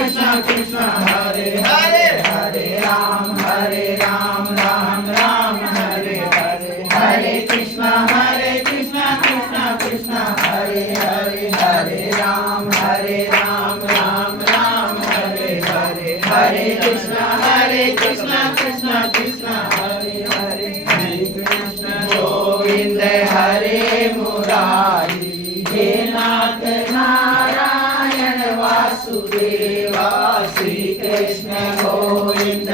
Krishna Krishna Hare Hare, Hare Ram Ram Ram Hare Hare, Hare Krishna Krishna Krishna Hare Hare, Hare Ram Ram Ram Hare Hare, Hare Krishna Krishna Krishna Hare Hare, Hare Krishna Govind Hare Murari, He Nath Narayan Vasudeva, Shri Krishna Govind